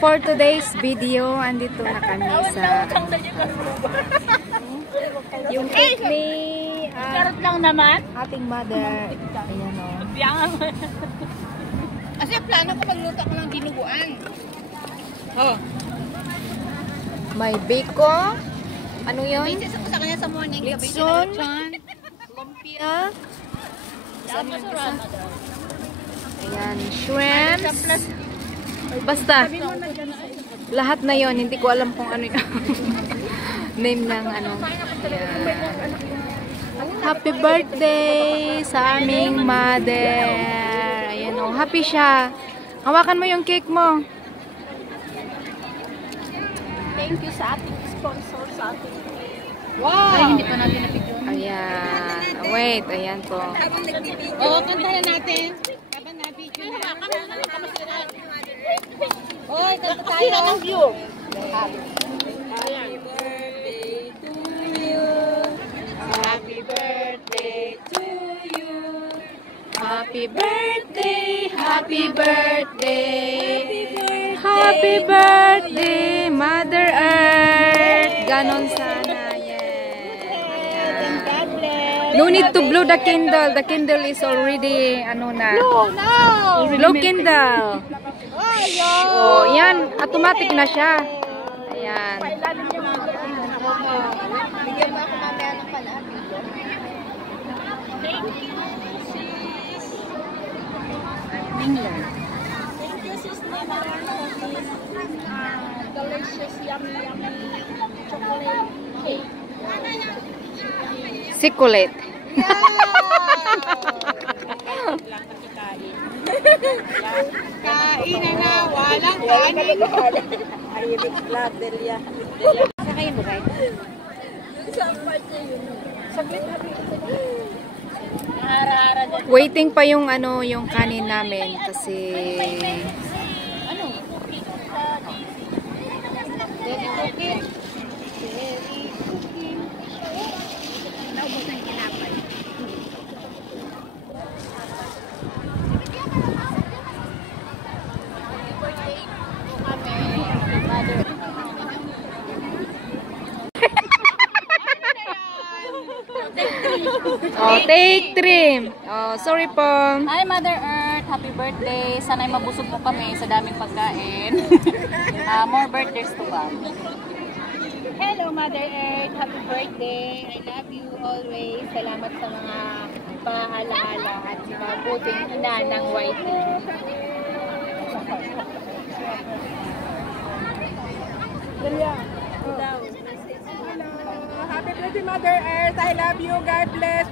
for today's video, andito na kami sa yung cake ni Charot lang naman. ating mother. Ayan o. Kasi plano ko magluto ko ng dinuguan. Oh. May biko. Ano yun? Princess ako sa kanya sa morning. Litson. Lumpia. Ayan, shrimps. Basta. Lahat na yon, hindi ko alam kung ano yung name ng ano. Ayan. Happy birthday sa aming mother. Ayan o, happy siya. Hawakan mo yung cake mo. Thank you sa ating sponsor sa ating cake. Wow! Ay, hindi pa natin napigyan. Ayan. Wait, ayan po. Oo, kantahan natin. Habang nabigyan na. Hawakan mo na kamasiran. Oy, kanta tayo. Ng view. Happy birthday to you. Happy birthday to you. Happy birthday, happy birthday, happy birthday, Mother Earth. Ganon sana, yeah. No need to blow the candle. The candle is already, ano na. No! Blow candle. Oh, yan. Automatic na siya. Ayan. Bigyan mo ako mamaya ng pala. Thank you, sis Nina. Delicious, yummy, yummy chocolate cake. Chocolate. Kain na, walang kanin. Ayibig vlog, Delia. Saan kayo bukay? Sa part niya yun. Saglit natin. Waiting pa yung ano, yung kanin namin kasi Ano? Daddy cooking. Daddy cooking. Naubos ng kinapay. oh, take trim. Oh, sorry po. Hi Mother Earth, happy birthday. Sana'y mabusog mo kami sa daming pagkain. More birthdays to come. Hello Mother Earth, happy birthday. I love you always. Salamat sa mga paalaala at sa mga buting ina ng YT. Hello. Happy birthday Mother Earth. I love you. God bless.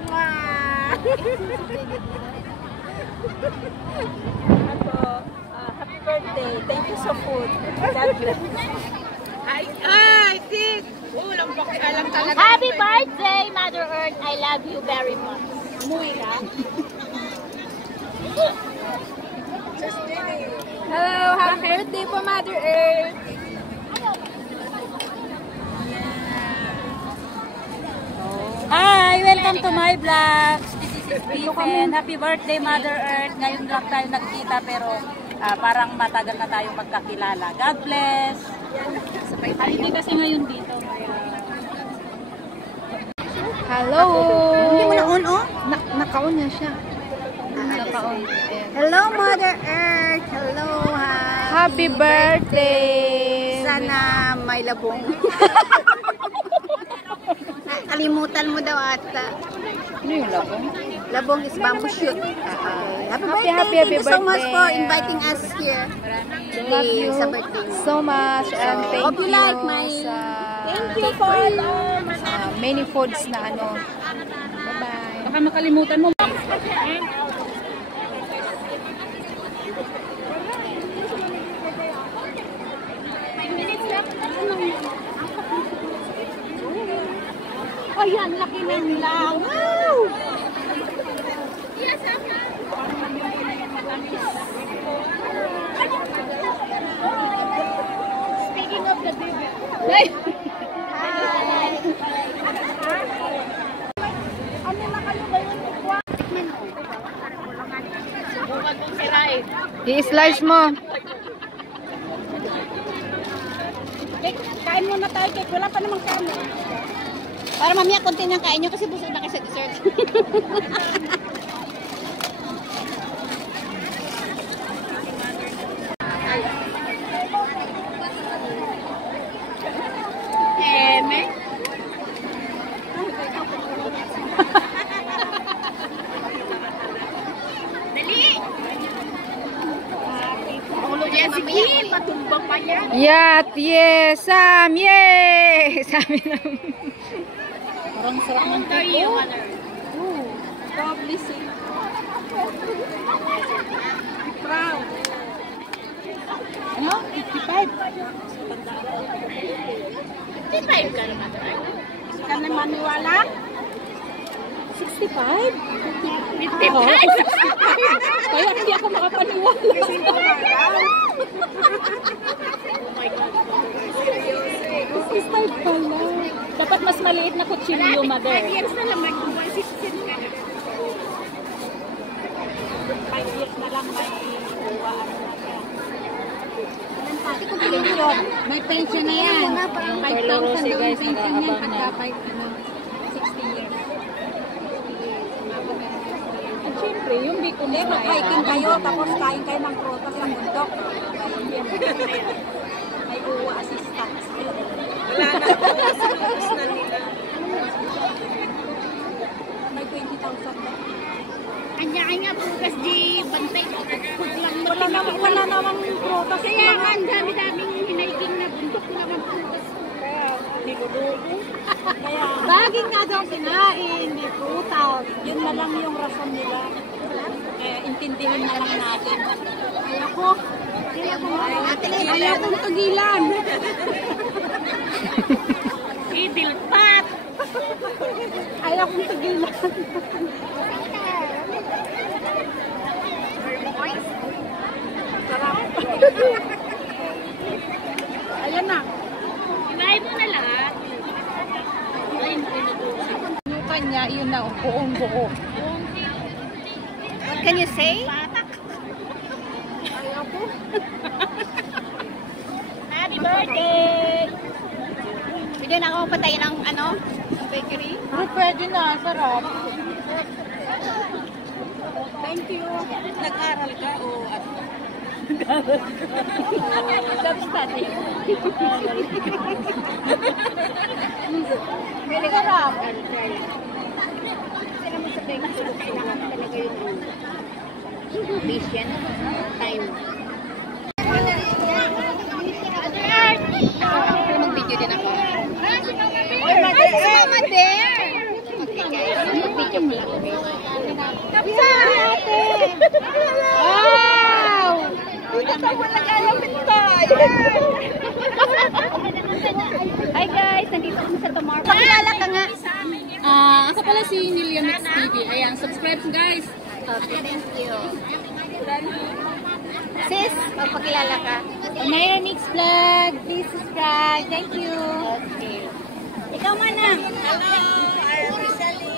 Happy birthday. Thank you so food. God bless. Ay, sis. Ulang alam talaga. Happy birthday Mother Earth. I love you very much. Umuwi ka. Hello, happy birthday po Mother Earth. Hi! Welcome to my vlog! This is Stephen. Happy birthday Mother Earth! Ngayon lang tayo nagkita pero parang matagal na tayong magkakilala. God bless! Hindi kasi ngayon dito. Hello. Hindi mo na-on oh? Naka-on na siya. Naka-on. Hello Mother Earth. Hello. Happy birthday. Sana may labong. Kalimutan mo daw ata. Ano yung labong? Labong is bamboo shoot. Happy birthday! happy Thank you so birthday. much for inviting us here. Love you Sa birthday mo. so much and thank Hope you you like my... sa Thank you for many foods na ano. Bye-bye. Baka makalimutan mo. Ayan, laki ng lang. Wow! Speaking of the baby. Hi! Ano na kayo ba yun? Subukan kong sirain. I-slice mo. Kain muna tayo, cake. Wala pa namang kain. Para mamaya konti nang kain nyo kasi busog na kayo sa dessert. Yat, yes, Sam, yes! Sabi naman. Parang sarap ng cake. Probably see. Proud. Ano? 55? 55 ka naman. Ka na maniwala? 65? 55? Kaya hindi ako makapaniwala. This type pala. Dapat mas maliit na kutsilyo, mother. 5 years na lang, mag-16 ka na. 5 years na lang, may buwaan na yan. May pension na yan. 5,000 daw yung pension yan pagka 16 years. At syempre, yung biko na mag-hiking kayo, tapos kain kayo ng prutas sa bundok. May uwa assistance. Wala na po, sinubos na nila. May 20,000 na. Kanya nga bukas di bantay. Wala namang prutas. Kaya nga, ang dami-daming hiniking na bundok na naman prutas. Kaya, niludugo. Baging nga daw kinain, may prutas. Yun na lang yung rason nila. Intindihin na lang natin. Ayaw kong tagilan. Idilpat. Ayaw kong tagilan. Sarap. Ayan na. Ibahin mo na lahat. Yung kanya, yun na, buong buo. What can you say? Happy birthday! Pwede na ako patayin ng ano? Bakery? Pwede na, sarap. Thank you. Nag-aral ka o ano? Self-study. Pwede sarap. Sila mo sa bakery, kailangan talaga yung patient time. Mag-video din ako. Mama there! Mag-video mo lang. Kapsari ate! Wow! Natawa na kaya tayo! Hi guys! Nandito kami sa Tomorrow. Pakilala ka nga! Ako pala si Nilia Mix TV. Ayan, subscribe guys! Okay, thank you. Sis, magpakilala ka. Maya Mix Vlog, please subscribe. Thank you. Okay. Ikaw mana. Hello, I'm Rizali.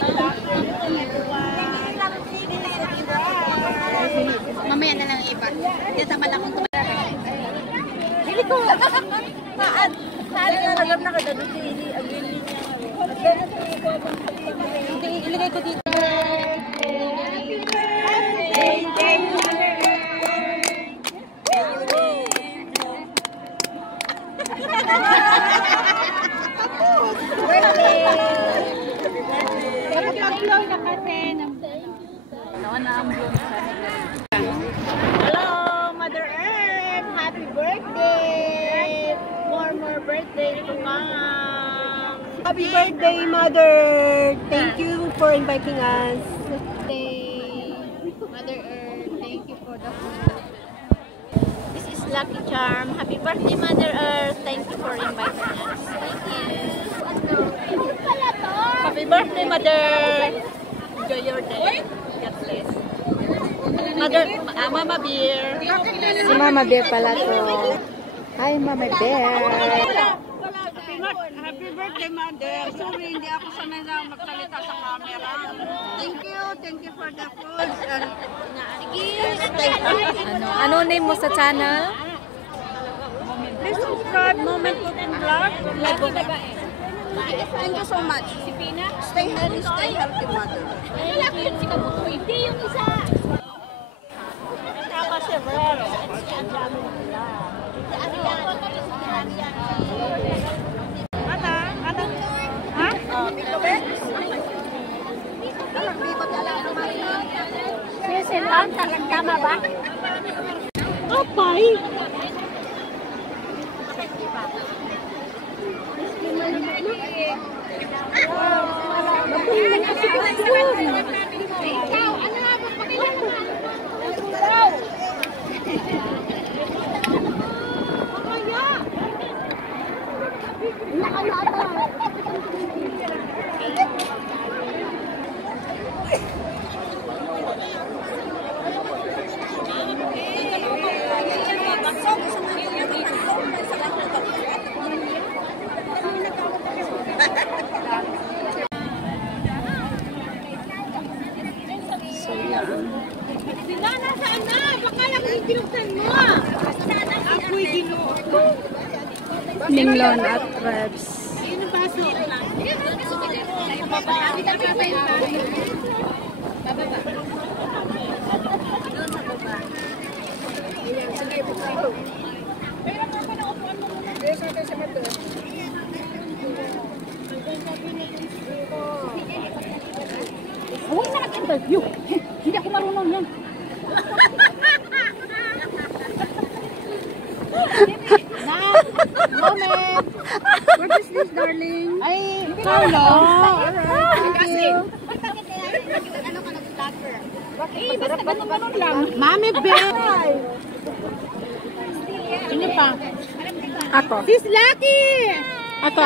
Mamaya na lang iba. Dito man akong tumalang. Dili ko. Saan? Saan na alam na kada dito ang gili niya. Ilagay ko dito. Hello, Mother Earth! Happy birthday! More birthday to come! Happy birthday, Mother! Thank you for inviting us. Mother Earth, thank you for the food. This is Lucky Charm. Happy birthday, Mother Earth. Thank you for inviting us. Thank you. Happy birthday, Mother. Enjoy your day. God bless. Mother, Mama Bear. Si Mama Bear pala to. Hi, Mama Bear. Happy birthday, Mother. Sorry, hindi ako sanay na magsalita sa camera. Thank you for the food. Ano name mo sa channel? Please subscribe, Moment of vlog? Thank you so much. Stay healthy, stay healthy, mother. Hindi yung isa. Silang talang tama ba? Apay! Ikaw, ano nga ba pakilaman? Nasaan na? Baka lang yung pinuksan mo. Ako'y ginoo. Ninglon at Rebs. Yun ang baso. Huwag na mag-interview. Hindi ako marunong yan. Moment. What is this, darling? Ay, Carlo. Kasi, Eh, basta ganun lang. Mami Beth. Ini pa. Ako. She's lucky. Ako.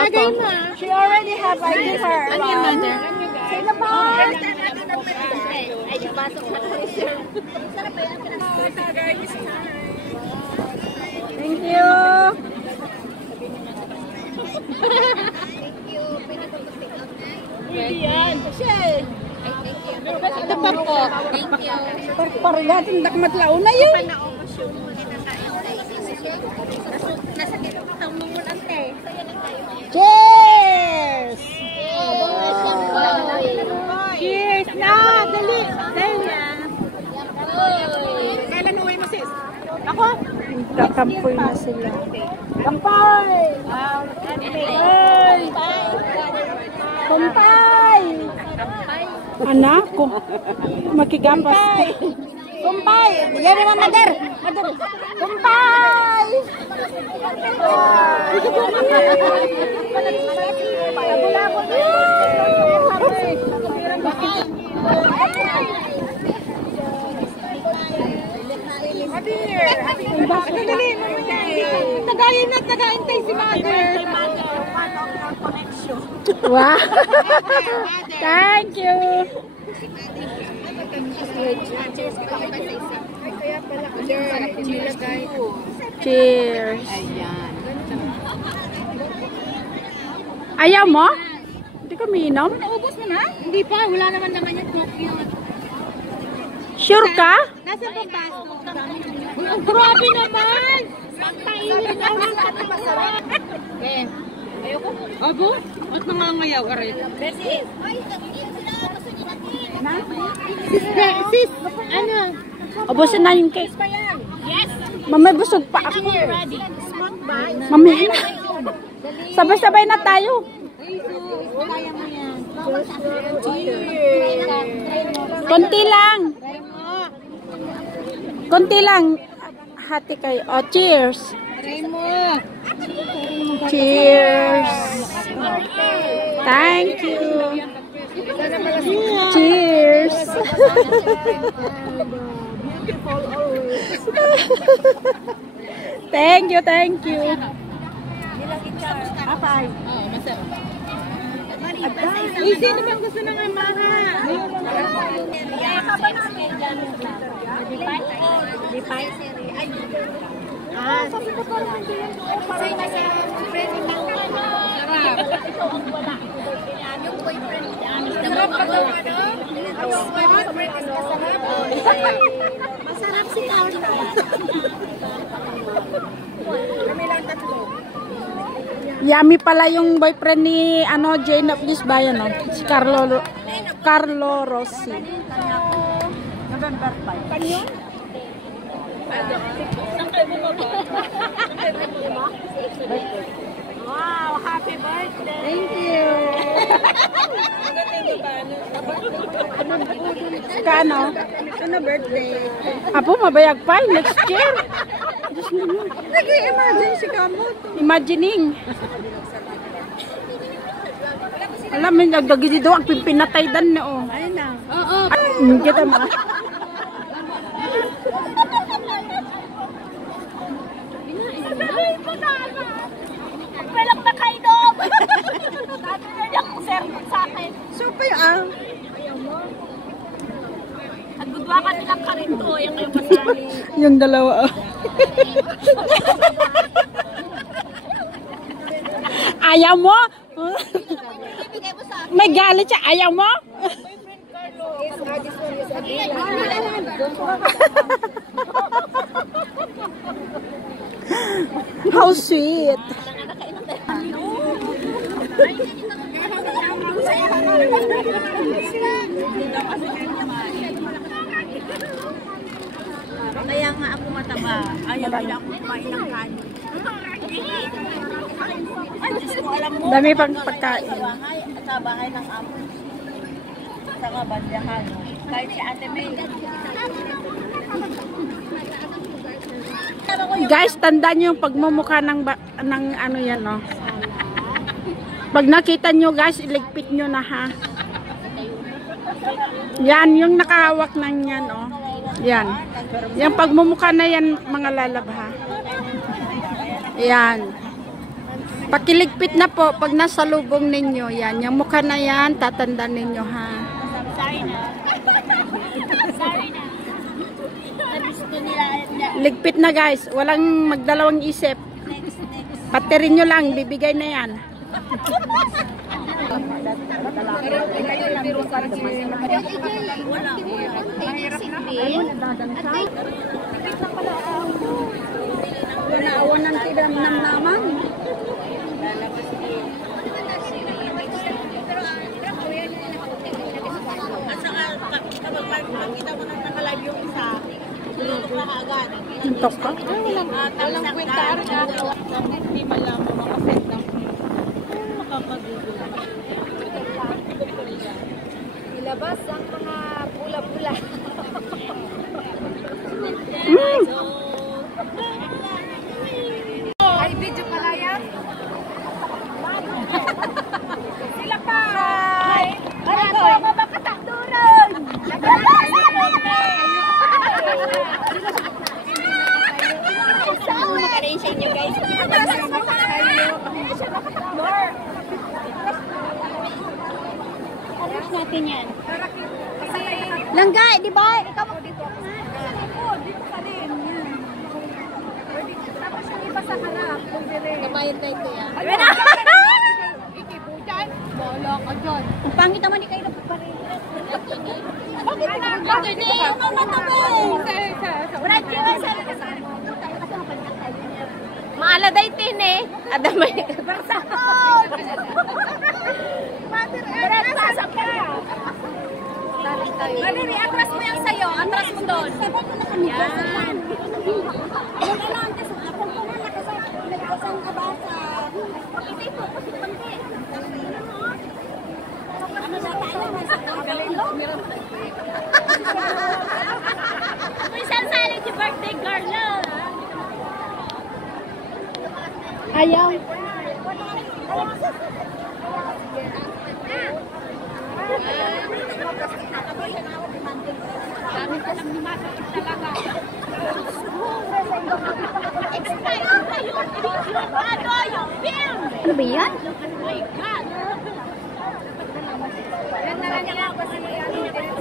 She already have ID her. Ano yan, mother? Sino ba? Ay, yung baso ko. Thank you. Hindi yan. Ito pa po. Thank you. Parang tindak matlaw na yun. Cheers! Cheers na! Dali! Kailan uwi mo, sis? Ako? Kakampoy na sila. Kampay! Kumpay! Anak ko. Makigapas. Kumpay! Yan naman, mother! Kumpay! Tagayin na, tagaintay si mother. Wow. Thank you. Cheers. Ayaw mo? Hindi ka minom? Naubos mo na? Hindi pa. Wala naman naman yung coffee. Sure ka? Nasa bang baso? Grabe naman! Pagkainin naman ka na masarap. Eh, ayoko. Abo? At nangangayaw ka rin? Sis, ano? Ubusin na yung cake. Yes! Mamay busog pa ako. Ready. Smoke ba? Mamaya na. Sabay-sabay na tayo. Kaya mo yan. Konti lang. Konti lang. Hati kayo. Oh, cheers. Cheers. Thank you. Cheers. Thank you, thank you. Apay. Oo, masarap. Sino bang gusto ng amaha? Lipay. Ah, sabi ko parang hindi yan. Parang nasa friend ng sarap. Ito ang wala. Yung boyfriend niya. Sarap ka daw ano? Masarap si Carlo. Kami lang tatlo. Yummy pala yung boyfriend ni ano Jane of this bayan, no? Si Carlo Rossi. November 5. Kanyo? Saan kayo bumaba? Wow, happy birthday! Thank you! Kano? Ano birthday? Apo, mabayag pa. Next year. Nag-i-imagine si Kamot. Imagining. Alam mo, nagdagidi daw ang pimpinatay dan na, oh. Ayun na. Oo. Kita mo. Pelak na kayo doon! Sabi na niya kung sermon sa akin. So, pa yung At budwa ka nilang karito, yung kayo pasali. yung dalawa, oh. Ayaw mo? May galit siya. Ayaw mo? How sweet. Kaya nga ako mataba. Ayaw nila ako kumain ng kanin. Ay, Diyos ko, alam mo. Dami pang pagkain. Sa bahay ng amo. Sa kabandahan. Kahit si Ate May. Guys, tandaan nyo yung pagmumukha ng ano yan, no? Pag nakita nyo, guys, iligpit nyo na, ha? Yan, yung nakahawak ng yan, oh. Yan. Yung pagmumukha na yan, mga lalab, ha? Yan. Pakiligpit na po, pag nasa lubong ninyo, yan. Yung mukha na yan, tatandaan ninyo, ha? Sorry na. Sorry na. Gusto nila. Ligpit na, guys. Walang magdalawang isip. Paterin nyo lang, bibigay na yan. Naawan ng tidam ng naman. At saka, kapag makita mo nang nakalive yung isa, tulog na agad. Antok ka? Walang kwenta na. Hindi pa lang makasend ng makakagugulo. Ilabas ang mga pula-pula. Ay, video pala yan? Sila pa! Hi! Ano ako makatakduran? Makarin sa inyo, guys. Aras natin yan. Langga, di ba? Ikaw mo dito. Dito ka rin. Tapos yung iba sa harap. Kabayan tayo ito yan. Ayun na! Ikibutan. Bola ka dyan. Ang pangit naman di kayo nagpaparin. Bakit na? Bakit di? Yung mga tabay. Wala dyan. Maaladay tin eh. Adamay. Barsakot! Mother, barsakot ka. Mother, atras mo yung sayo. Atras mo doon. Yan. Minsan sali si birthday girl na. Ayaw. Ano ba yan?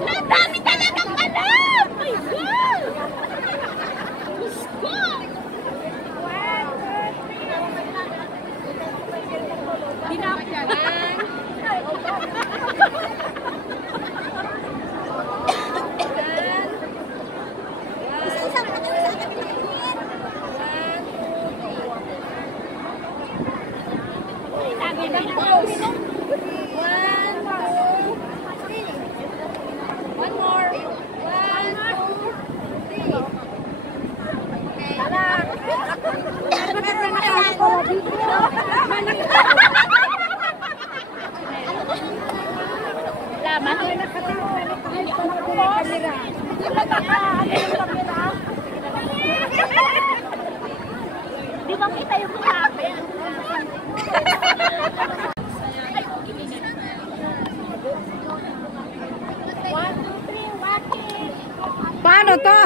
Ang dami talagang alam! My God! Diyos ko! Hindi na ako Di ba kita yung sabi? Paano to?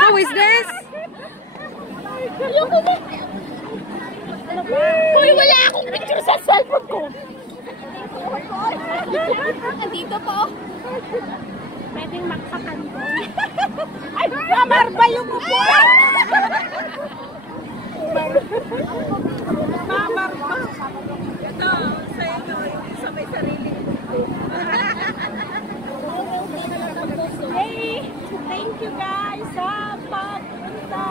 Who is this? Uy, wala akong picture sa cellphone ko. Nandito po. Pwedeng magpakanto. Ay, mamarba yung upo. Mamarba. Ito, sa inyo, yung isa may sarili. Hey, thank you guys sa pagpunta.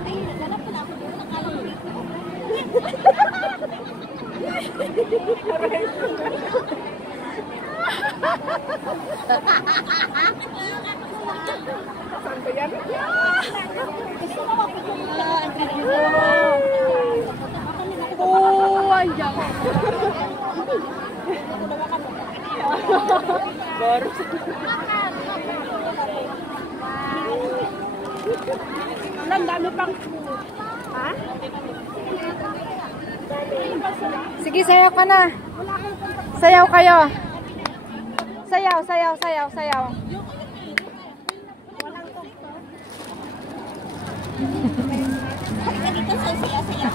Ay, naghanap pala ako doon. Nakala ko dito. Saan ba yan? Oh, ayan. Ang dami pang... Ha? Sige, sayaw ka na. Sayaw kayo. Sayaw, sayaw, sayaw, sayaw. Dito sa saya-saya.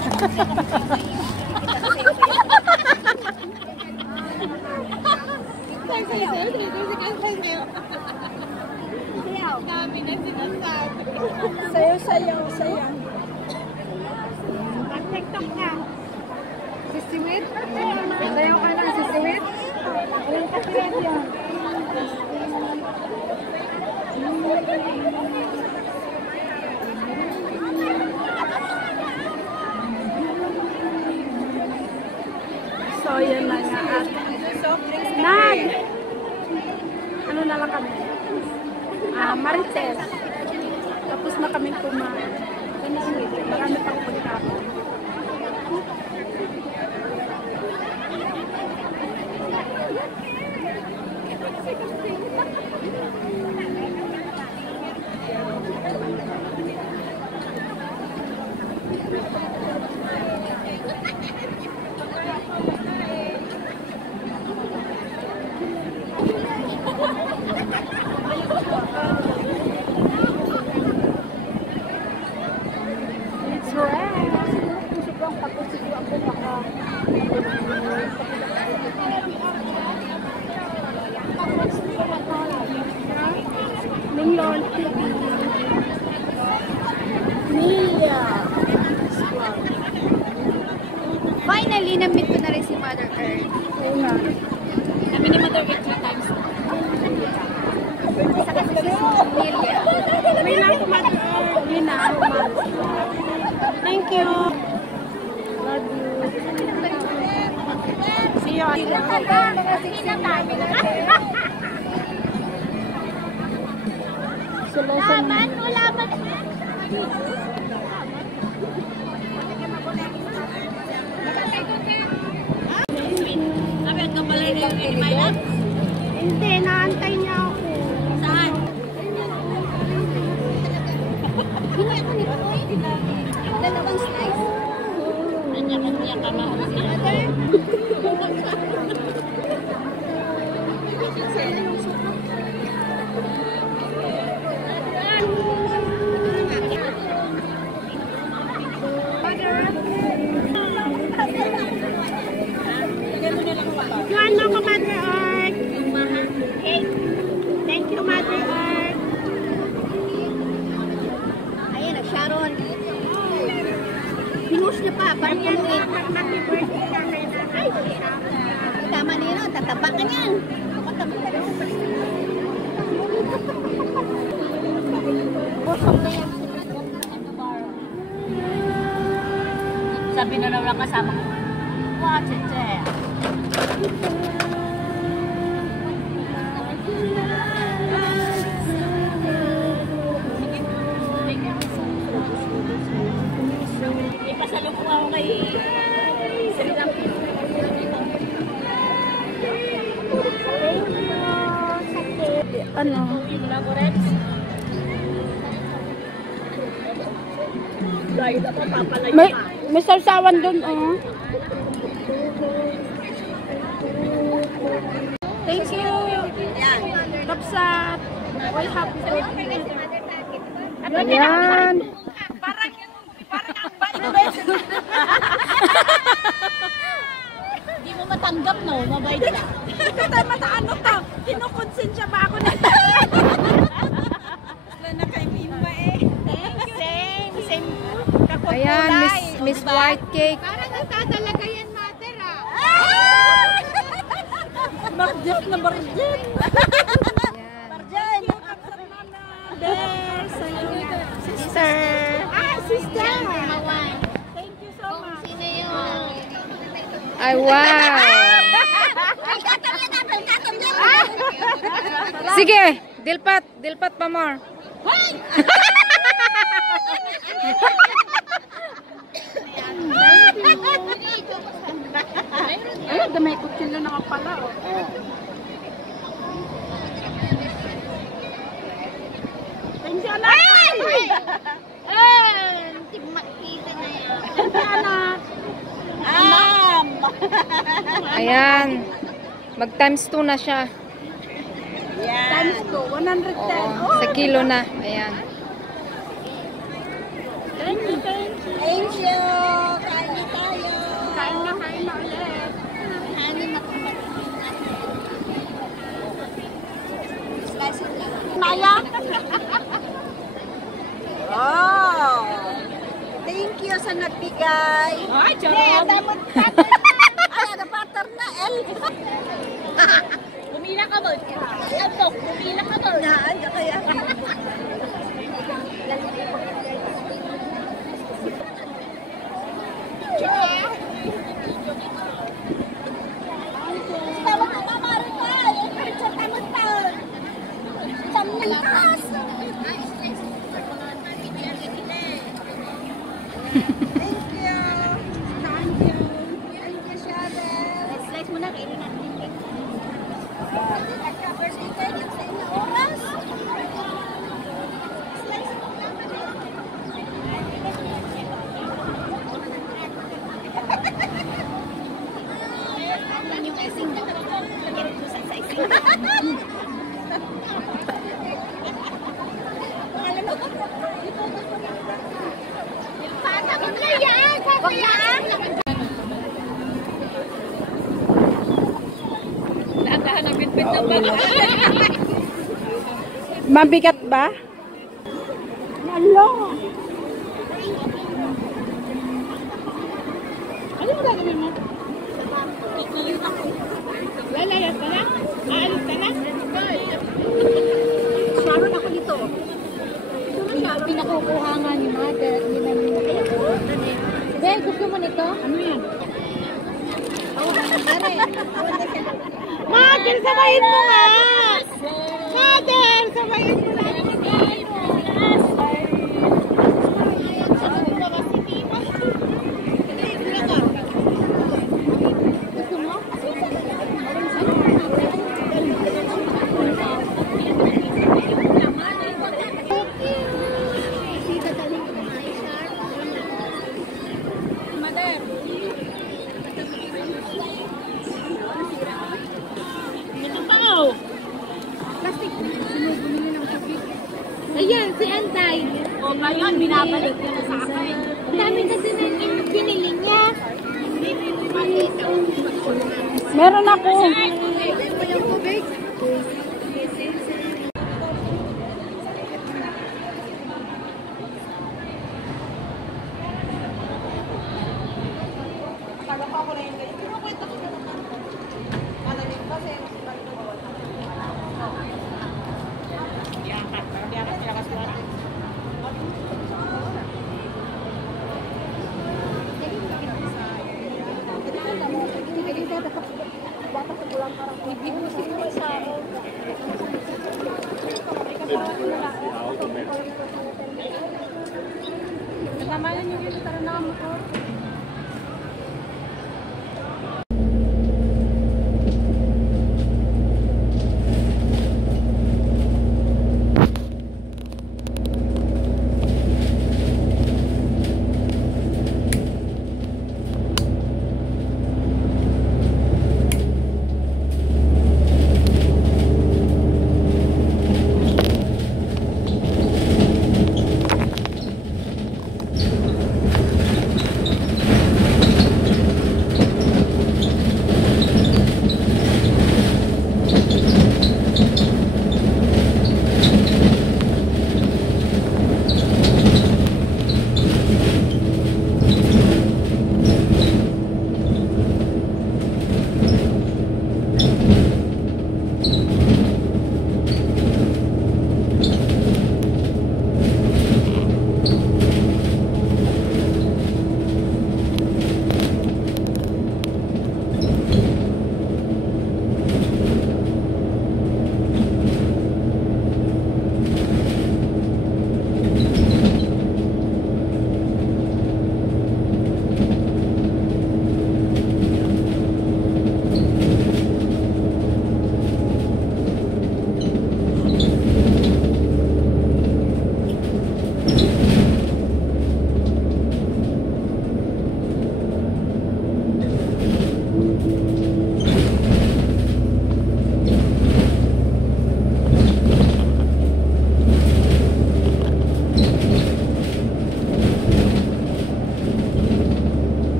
Dami na sinasabi. Sayaw, sayaw, sayaw. TikTok na. Sisiwit? Sayaw ka na, sisiwit? Walang kasirat yan. So, yan na nga. Nag! Ano na lang kami? Marites. Tapos na kaming kumain. Marami pang pagkakon. Finally, na-meet ko na rin si Mother Earth. Kami ni Mother Earth 3 times. Saka si Lilia. May na ako Mother Earth. Yun na ako Mother. Thank you. Love you. See you. Laban, laban. Hindi, naantay niya ako. Saan? Hinay ako nito eh. Dalawang slice. Kanya-kanya kamahal si Mother. Yuan mo ko, Mother Earth. Hey, thank you, Mother Earth. Ayan na, Sharon. Pinush niya pa, parang punuin. Happy birthday ka kay Nanay. Tama na yun, tataba ka niyan. Tataba ka niyan. Sabi na lang kasama ko. Wow, cheche. Ipasalubong ako kay Sir Lam. ano. May sarsawan dun, oh. Thank you. Kapsat. Oy, happy birthday. Ayan. Hindi mo matanggap, no? Mabait ka. Ito tayo mataano to. Kinukonsensya ba ako nito? Wala na kay Mimba eh. Same. Ayan, Miss White Cake. Parang nagtatalaga yan, mother, ah. Barjet na barjet. Ayan. Barjet. Yung kapsat mama. There. Sa'yo. Sister. Sister. Thank you so much. Sino yun? Ay, wow. Sige, dilpat pa more. Ay, damay kutsilo na pala, oh. Thank you, anak. Hindi makita na yan. Thank you, anak. Ayan. Mag times 2 na siya. Times 2, 110. Oo, sa kilo na. Ayan. Thank you, thank you. Thank you. Kain na tayo. Kain na ulit. Kain na slice it lang. Maya? Oh! Thank you sa nagbigay. Ay, Ay, ada butter na, El. Bumila ka ba? Abdok, bumila ka ba? Naan ka kaya. Tama ka, Mama Rita. Tama ka. Samntas. Thank you. Thank you. Thank you, Sharon. Slice mo na, kainin natin. Birthday cake sa inyo oras. Slice mo na. Ang yung icing na. Lagyan mo sa icing. Mabigat ba? Hello. Ano mo gagawin mo? Lalayas ka na? Aalis ka na? Sharon ako dito. Pinakukuha nga ni Mother. Ben, gusto mo nito? Ano yan? Mother, sabayin mo nga! Mother, sabayin mo na! Gusto mo? Ayan, si Antay. O ngayon, binabalik niya na sa akin. Ang dami kasi na pinili niya. Meron ako. Kasama yun yung tara na motor.